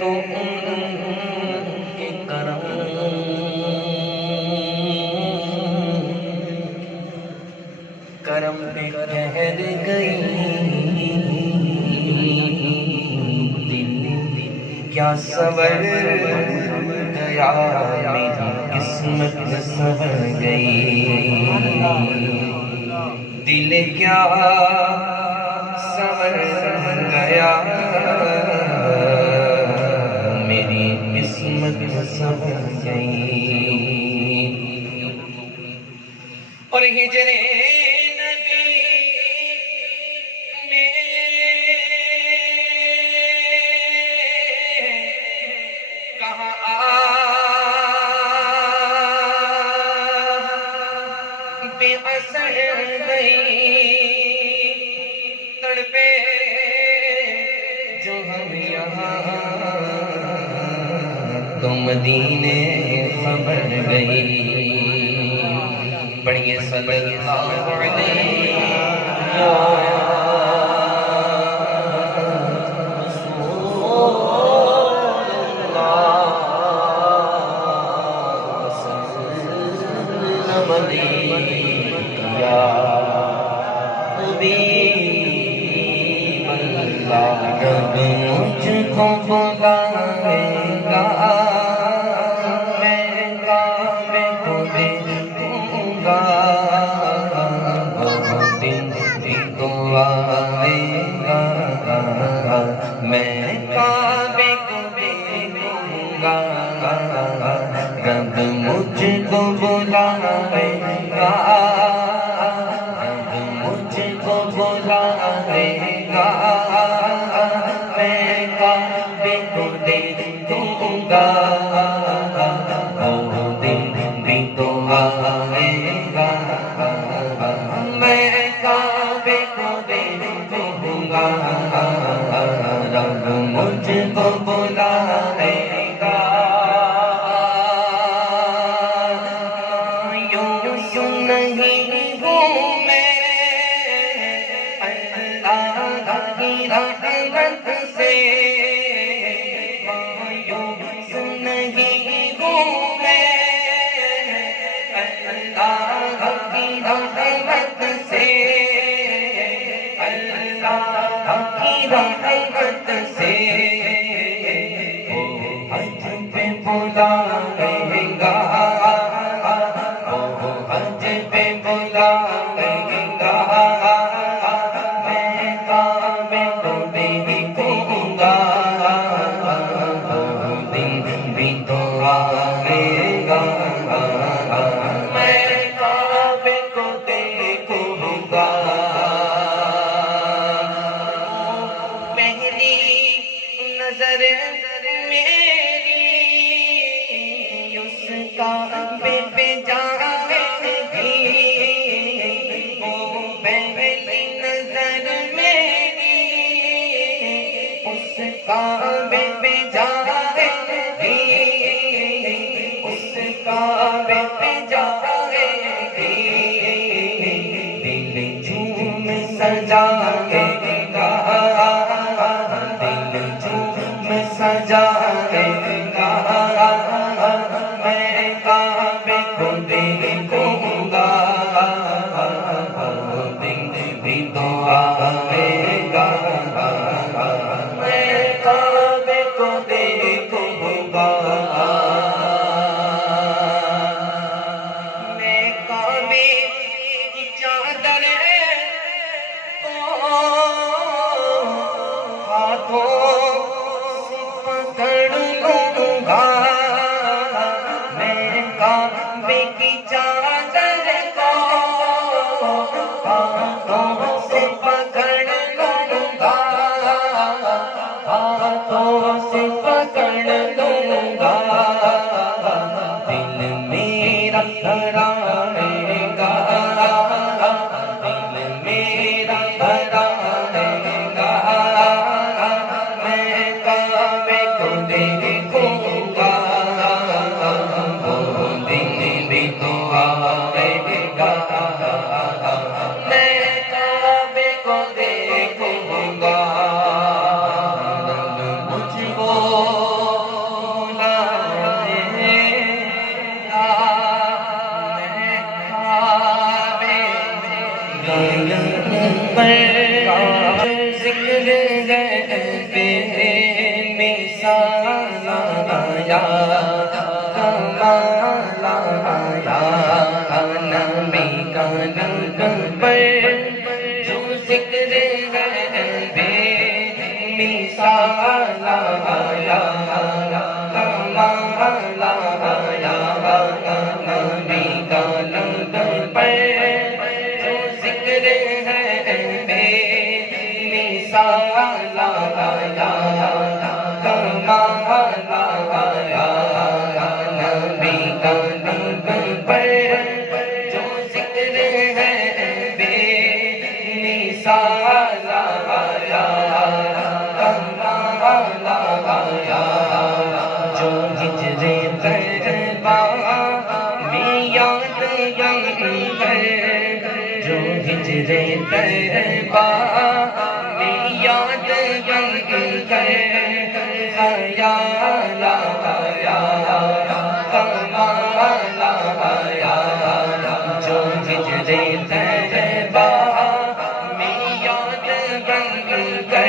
تو ان کے کرم پہ ٹھہر گئی کیا سور گیا میری قسمت سنور گئی دل کیا سور گیا میری قسمت سنور گئی اور ہجرے بے اثر گئی تڑپے جو ہم یہاں تو مدینے خبر گئی پڑھیے صلی اللہ علیہ رب مجھ کو بلائے گا میں کعبے کو دیکھوں گا وہ دن بھی تو آئے گا میں کعبے کو دیکھوں گا رب مجھ کو بلائے گا رب مجھ کو بلائے گا میں کعبے کو دیکھوں گا وہ دن بھی تو آئے گا میں کعبے کو دیکھوں گا رب مجھ کو بلائے گا یوں نہیں ہوں میں اللہ کی رحمت سے یوں نہیں ہوں میں اللہ کی رحمت سے اللہ کی رحمت سے وہ حج پہ بلائے گا وہ حج پہ بلائے گا میں کعبے کو دیکھوں گا وہ دن بھی تو آئے گا میں کعبے کو دیکھوں گا پہلی نظر میری اس کعبے پہ جائے گی وہ پہلی نظر میری اس کعبے پہ جائے گی اس کعبے پہ جائے گی دل جھوم سجائے گا دل جھوم سجائے گا میں کعبے کو دیکھوں گا وہ دن بھی تو آئے گا میں کعبے کو دیکھوں گا میں کعبے کی چادر کو ہاتھوں سے پکڑ لوں گا میں کعبے کی چادر کو ہاتھوں سے پکڑ لوں گا ہاتھوں سے پکڑ لوں گا دل میرا ہرائے گا دل میرا ہرائے گا میں کعبے کو دیکھوں گا وہ دن بھی تو آئے گا میں کعبے کو دیکھوں گا مثال آیا کمال آیا نبی کا نب پر جو ذکر ہے بے مثال آیا کمال آیا نبی کا نب پر جو ذکر ہے بے مثال آیا کمال آیا نبی کا نب پر جو ذکر ہے بے مثال آیا کمال آیا جو ہجر طیبہ میں یاد ہے جو ہجر طیبہ میں یاد ہے خیال آیا کمال آیا جو ہجر طیبہ میں یاد ہے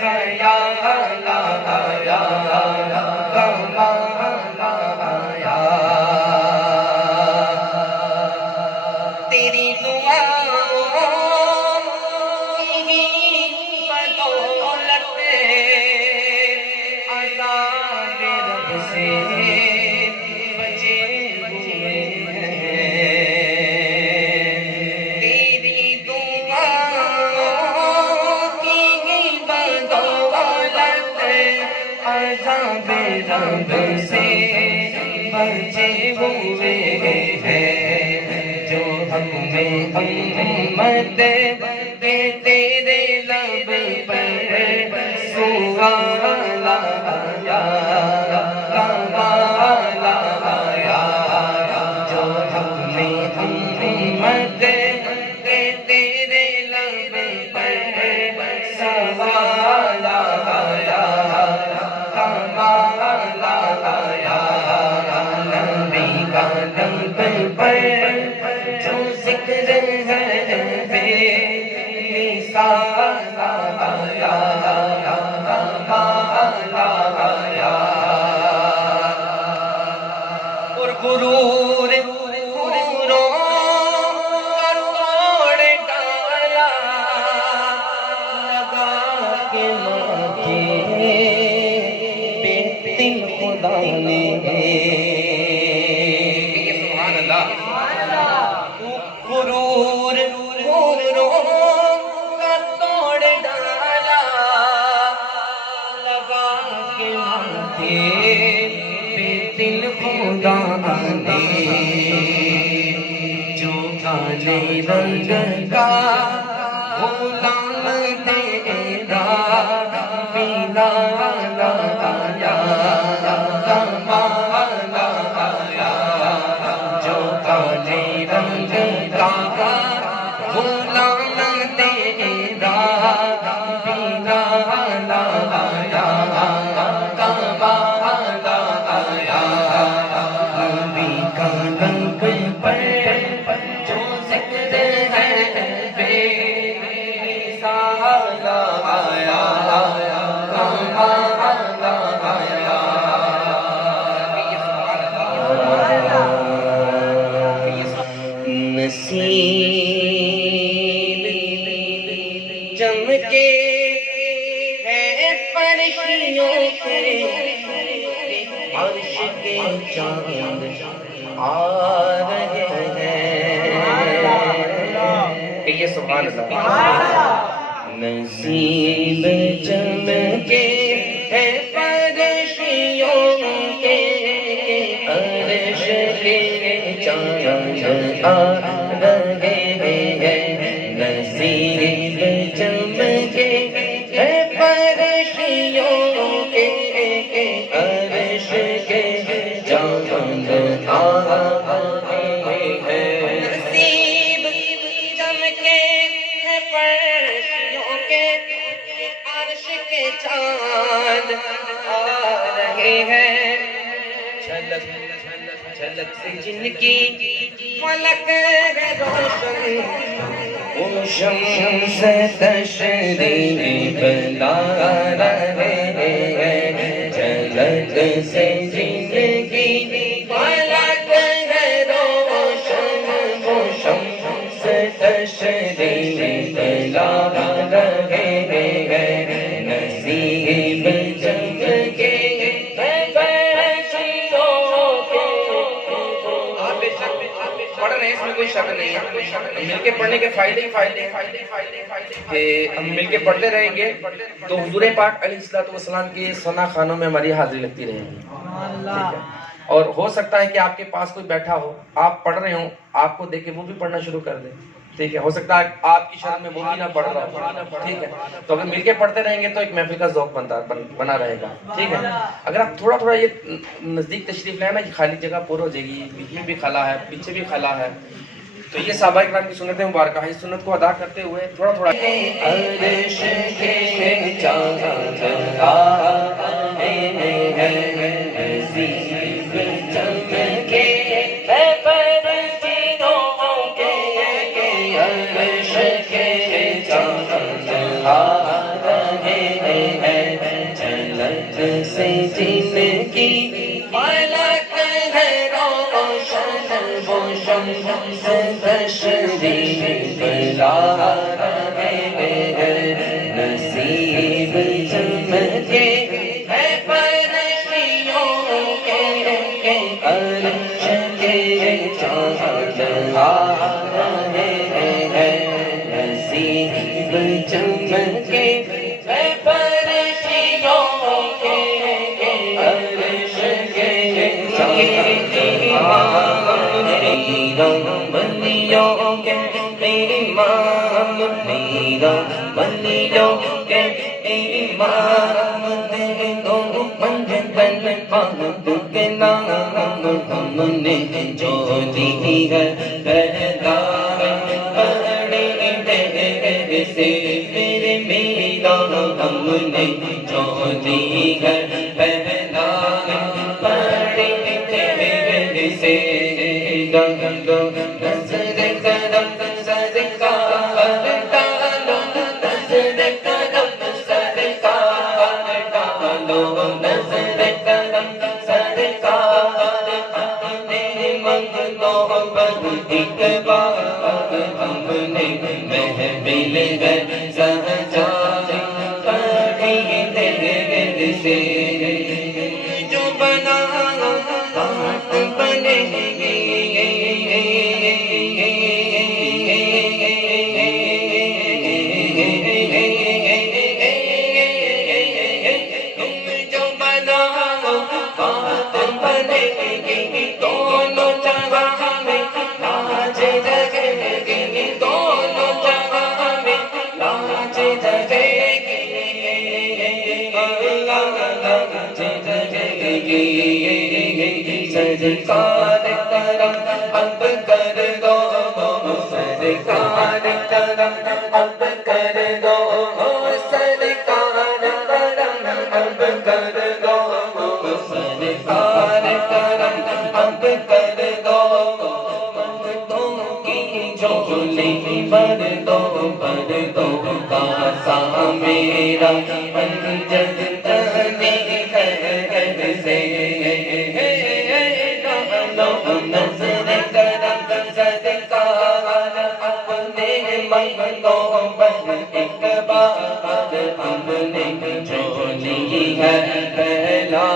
خیال آیا کمال آیا تیری دعاؤں کی بدولت عذاب رب سے بچے ہوئے ہیں تیری دعاؤں کی بدولت عذاب رب سے بچے ہوئے ہیں جو ہم میں امت کے تیرے لب پر سوال آیا کمال آیا جو ہم میں امت کے تیرے لب پر سوال آیا کمال آیا نبی کا نب پر جو ذکر ہے بے مثال آیا کمال آیا اور غرور غروروں کا توڑ ڈالا لگا کے ماتھے پہ دل خدا نے سبحان اللہ غرور غروروں کا توڑ ڈالا لگا کے ماتھے پہ دل خدا نے جو کالے رنگ کا غلام تیرا بلال آیا کمال آیا جو کالے رنگ کا غلام تیرا بلال آیا کمال آیا نبی کا نب پر جو ذکر ہے بے مثال آیا کمال آیا نصیب چمکے ہے فرشتوں کے عرش کے چاند آ رہے ہیں یہ سبحان اللہ نصیب چمکے ہے فرشتوں کے عرش کے چاند آ رہے ہیں نصیب چمکے ہے فرشتوں کے عرش کے چاند آ رہے ہیں نصیب چمکے ہے فرشتوں کے عرش کے چاند آ رہے ہیں جھلک جھلک سے جن کی فلک ہے روشن وہ شمس تشریف لا سے زندگی فلک ہے روشن وہ شمس تشریف لا رہے ہیں نصیب چمکے پڑھ رہے ہیں، اس میں کوئی شک نہیں ہے۔ مل کے پڑھنے کے فائدے ہی فائدے ہیں کہ ہم مل کے پڑھتے رہیں گے تو حضور پاک علیہ السلام کی ثنا خانوں میں ہماری حاضری لگتی رہے گی، ٹھیک ہے؟ اور ہو سکتا ہے کہ آپ کے پاس کوئی بیٹھا ہو، آپ پڑھ رہے ہوں، آپ کو دیکھ کے وہ بھی پڑھنا شروع کر دے، ٹھیک ہے؟ ہو سکتا ہے آپ کی شرح میں وہ بھی نہ پڑھ رہا ہو، ٹھیک ہے؟ تو اگر مل کے پڑھتے رہیں گے تو ایک محفل کا ذوق بنا رہے گا، ٹھیک ہے؟ اگر آپ تھوڑا تھوڑا یہ نزدیک تشریف لائیں نا کہ خالی جگہ پر ہو جائے گی، بیچ میں بھی خلا ہے، پیچھے بھی خلا ہے، تو یہ صحابہ اکرام کی سنت مبارکہ ہے، اس سنت کو ادا کرتے ہوئے تھوڑا تھوڑا عرش کے چاند سے جن کی فلک ہے روشن وہ شمس تشریف لا رہے ہیں نصیب چمکے ہے فرشتوں کے عرش کے چاند آ رہے ہیں نصیب چمکے بندیوں کے امام میرا بندیوں کے امام دے دو منجل پاک کے نام ہم نے جو دی ہے پہلا بڑے دیر سے میرے میرا ہم نے جو دی ہے پہلا بڑے دیر سے نظر کرم سرکار ڈالو نظر کرم سرکار ڈالو نظر کرم سرکار اپنے منگلوں پر ایک بار ہم نے محفل ہے سجائی بڑی دیر سے جو بنا بات بنے گی سرکار کرم اب کر دو سرکار کرم اب کر دو سرکار کرم اب کر دو سرکار کرم اب کر دو منگتوں کی جھولی بھر دو کاسا میرا انجل تنی ہے سے نظر کرم سرکار اپنے منگلوں پر ایک بار ہم نے جو لی ہے پہلا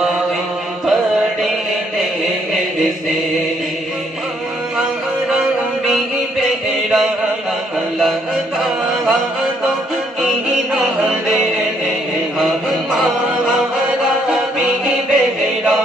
بڑی دیر سے ربی بیڑا لگا دو کنارے ہمارا ربی بیڑا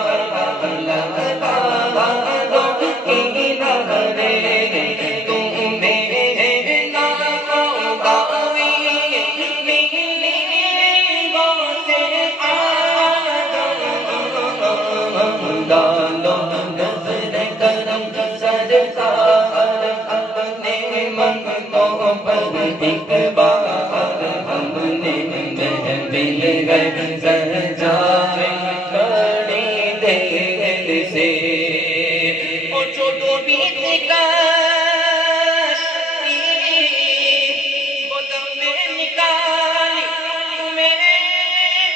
ایک بار ہم نے محفل ہے سجائی بڑی دیر سے او جو تو بیت کاش وہ دم میں نکالی تمہیں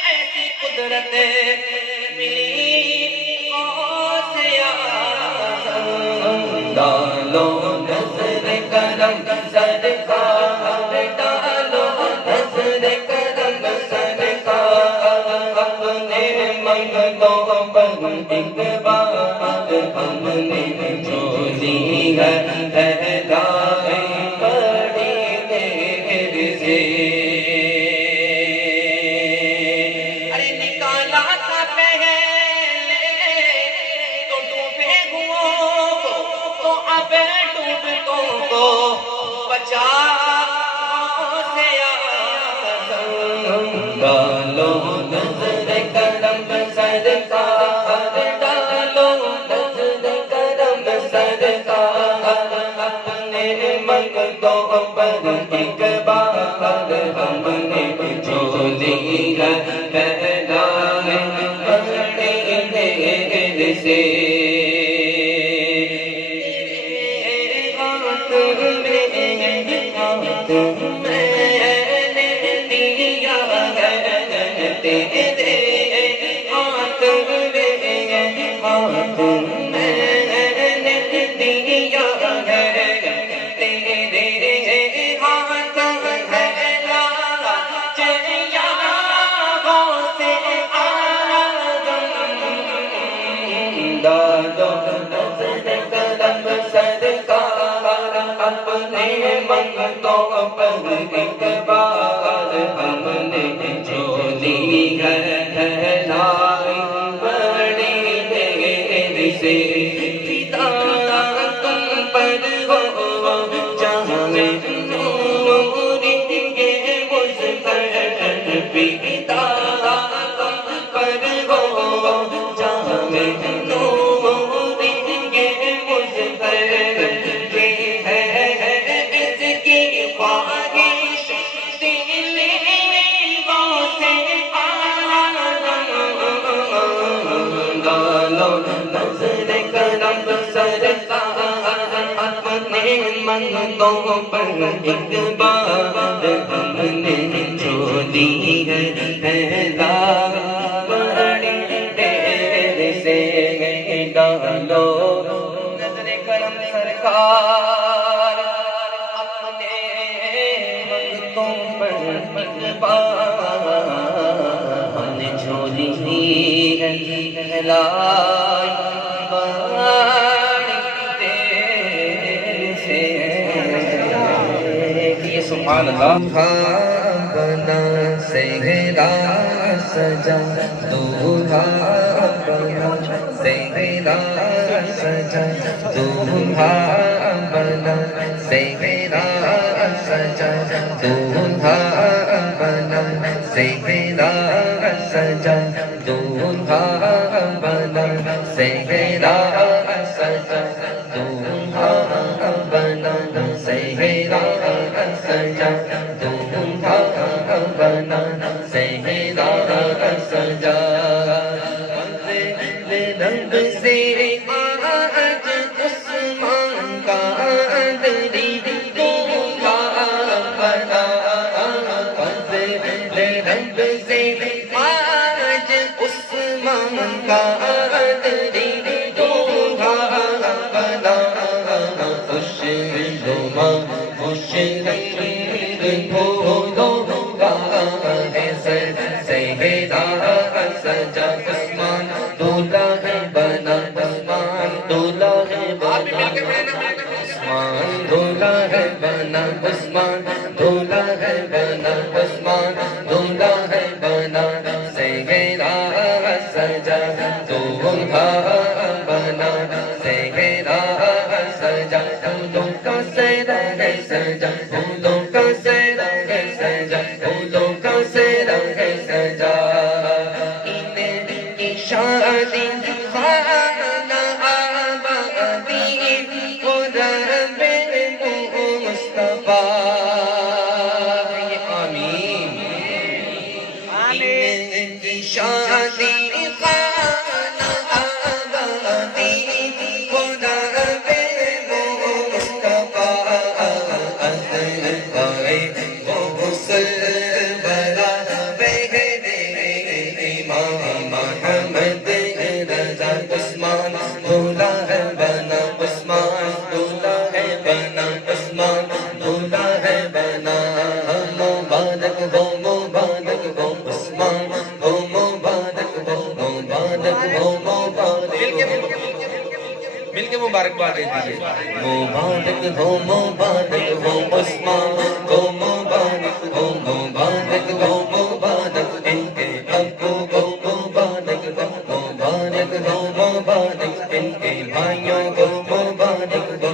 ایسی قدرت ملی ڈالو نظر کرم سرکار ڈالو نظر کرم سرکار اپنے منگتوں پر ایک بات ہم نے جو لی ہے پھیلائے بڑی دیر سے ارے نکالا تھا پہلے تو ڈوبے ہوا تو اب ڈوبتوں کو بچا سے ڈالو نظر کرم سرکار ڈالو نظر کرم سرکار اپنے منگتوں پر ایک بار ہم نے جو لی ہے پھیلائے بڑی دیر سے ہاتھ میں نے دیا ہے تیرے ہاتھ میں نے دیا ہے تیرے ہاتھ ہے لاج یاغوں سے آدم ڈالو نظر کرم سرکار اپنے منگتوں پر ایک بار ہم نے جو لی ہے پھیلائے بڑی دیر سے فدا تم پر ہو جہاں نور یہ مظفر فدا تم پر ہو جہاں نور یہ مظفر یہ ہے اس کی خواہش دل سے ڈالو نظر کرم سرکار اپنے منگتوں پر ایک بار ہم نے جو لی ہے پھیلا بڑی دیر سے ڈالو نظر کرم سرکار اپنے منگتوں پر ایک بار ہم نے جو لی ہے پھیلائے بڑی دیر سے یہ سبحان اللہ بنا صحرا سجا دولہا بنا صحرا سجا دولہا بنا صحرا سجا دولہا بنا صحرا سجا دولہا بنا صحرا سجا دولہا بنا صحرا سجا دولہا بنا صحرا سجا رنگ سے آج عثمان کا دری دولہا بنا رنگ سے آج عثمان کا دری دولہا بنا خوش نما خوش رنگ پھولوں کا ہے سر صحرا سجا عثمان دولہا ہے بنا عثمان دولہا ہے بنا عثمان دولہا ہے بنا عثمان دولہا ہے بنا عثمان دولہا ہے بنا صحرا سجا دولہا بنا صحرا سجا پھولوں کا سہرا ہے سجا پھولوں کا سہرا ہے سجا پھولوں کا سہرا ہے سجا انہیں کی شادی خانہ آبادی قرب مصطفیٰ آمین انہیں کی شادی خانہ آبادی قرب مصطفیٰ عثمان دولہا ہے بنا عثمان دولہا کے مبارکباد دے دیجیے. مبارک ہو عثمان کو، مبارک ہو مبارک ان کے ابو کو، مبارک ہو مبارک ان کے بھائیوں کو، مبارک ہو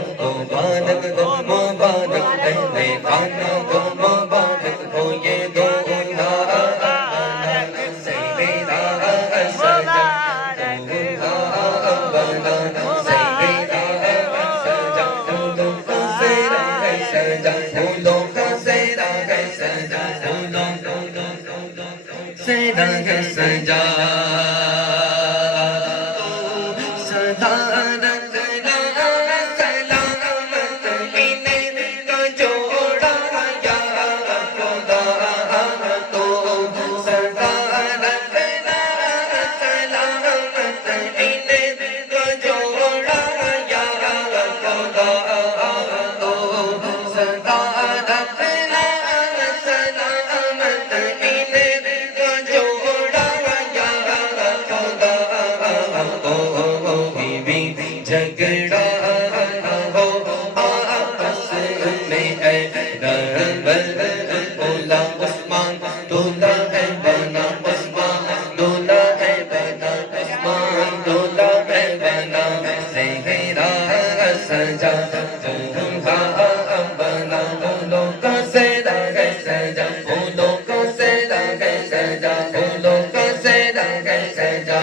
مبارک اہل خانہ کو، مبارک ہو یہ دو سجا سدا رکھنا سلامت ان کو جوڑا یا خدا تو سدا رکھنا سلامت ان کو جوڑا یا خدا تو سدا رکھنا سلامت ان کو جوڑا یا خدا جھگڑا ہو آپس میں اے رحمت بولا عثمان دولا ہے بنا عثمان دولا ہے بنا عثمان دولا ہے بنا زہرا سجا بنا پھولوں کا سیدا ہے سجا پھولوں کا سیدا ہے سجا پھولوں کا سیدا ہے سجا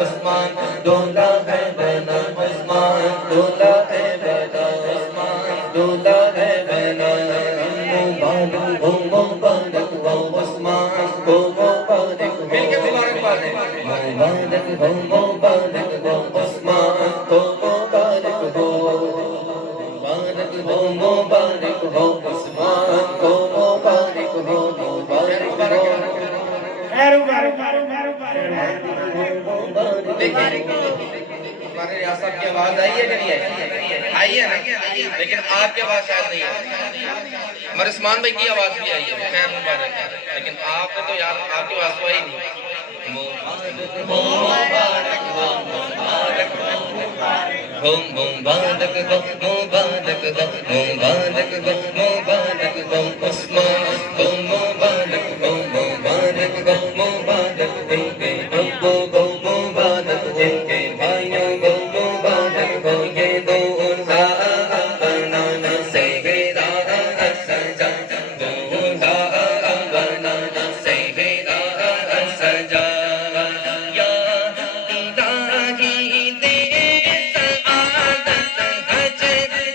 عثمان دولا ہے بنا عثمان دولا ہے بنا عثمان دولا ہے بنا مبارک ہو عثمان کو مبارک مل کے مبارکباد دیں. مبارک ہو عثمان کو مبارک ہو عثمان کو مبارک ہو دیکھیے ہمارے ریاض صاحب کی آواز آئی ہے کہ نہیں آئی؟ آئی ہے نا، لیکن آپ کی آواز شاید نہیں آئی. ہمارے عثمان بھائی کی آواز بھی آئی ہے، خیر مبارک ہے، لیکن آپ نے تو یار آپ کی آواز تو آئی نہیں. مبارک عثمان کو مبارک مبارک ان کے ابو کو مبارک ان کے بھائیوں کو مبارک ہو یہ دو بنانا سہرا سجا دولا بنانا سہرا سجا یا الہی دے سعادت حج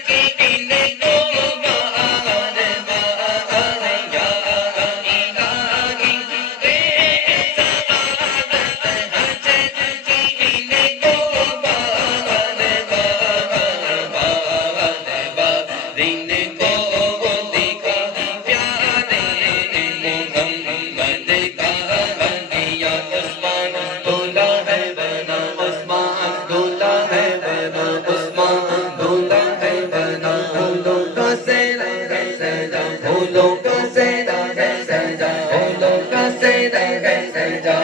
کی ان کو بار بار یا الہی دے سعادت حج کی ان کو بار بار دن کو دکھا پیارے محمد کا دیا عثمان دولا ہے بنا عثمان دولا ہے بنا عثمان دولا ہے بنا پھولوں کا سیدا ہے سجا پھولوں کا سیدا ہے سجا پھولوں کا سیدا ہے سجا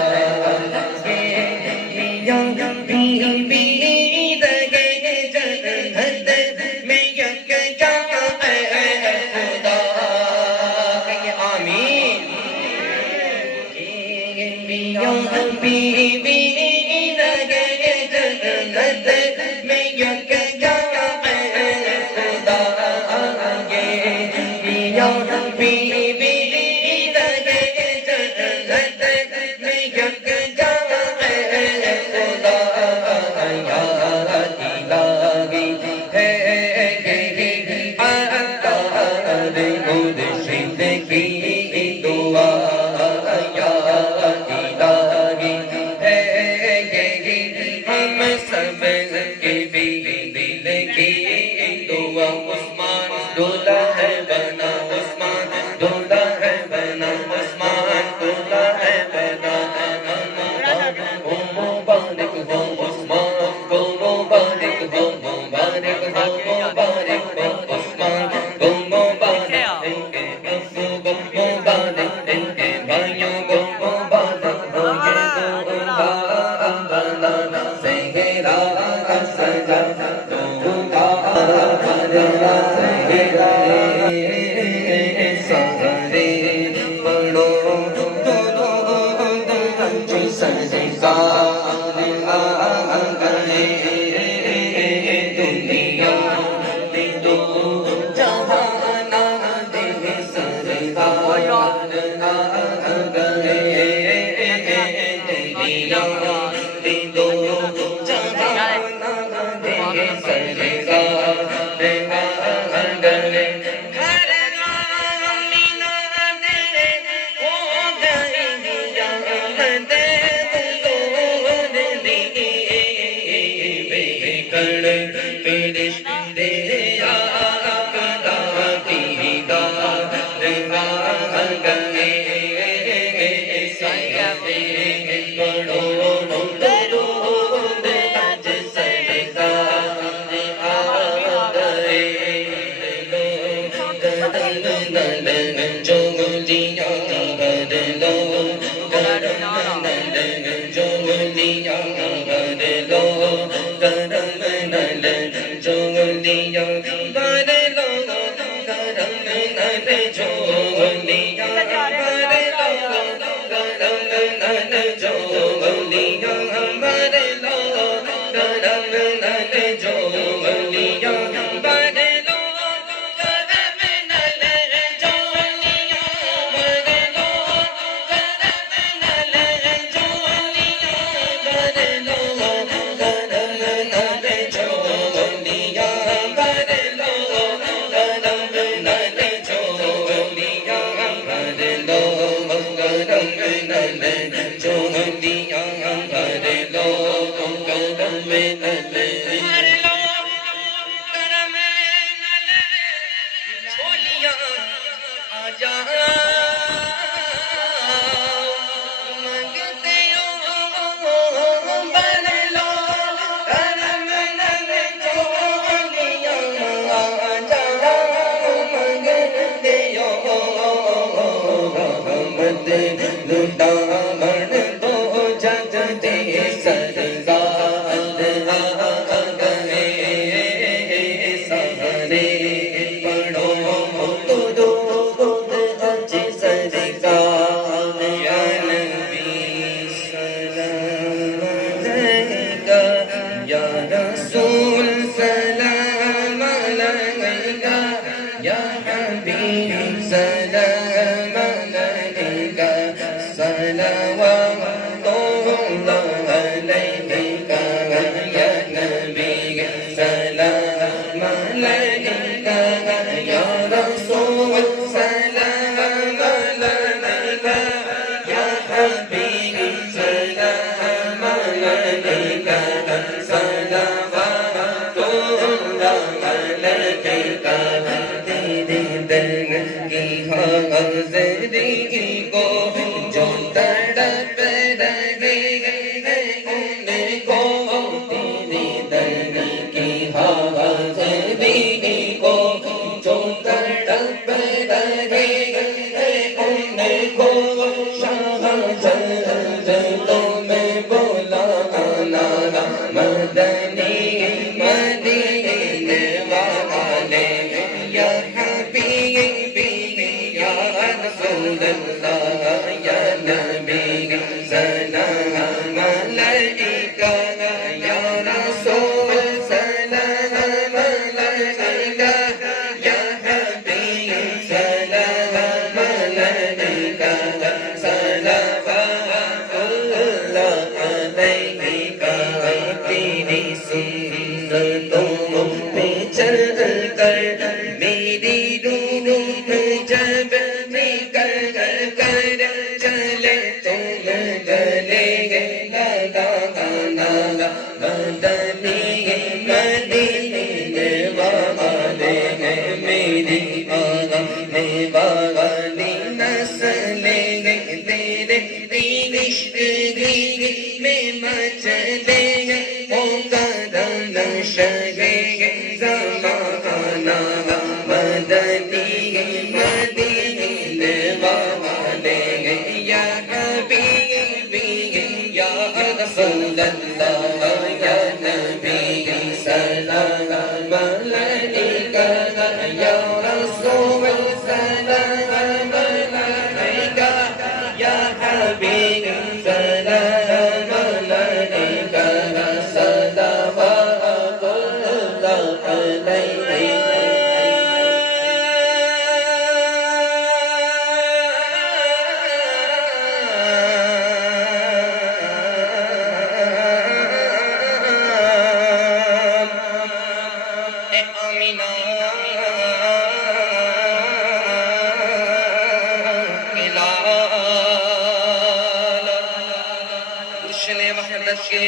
جشن وحدت کے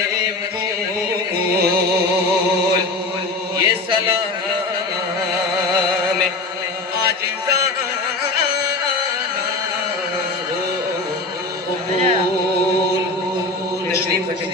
پھول یہ سلام عاجزانہ قبول تشریف رکھیں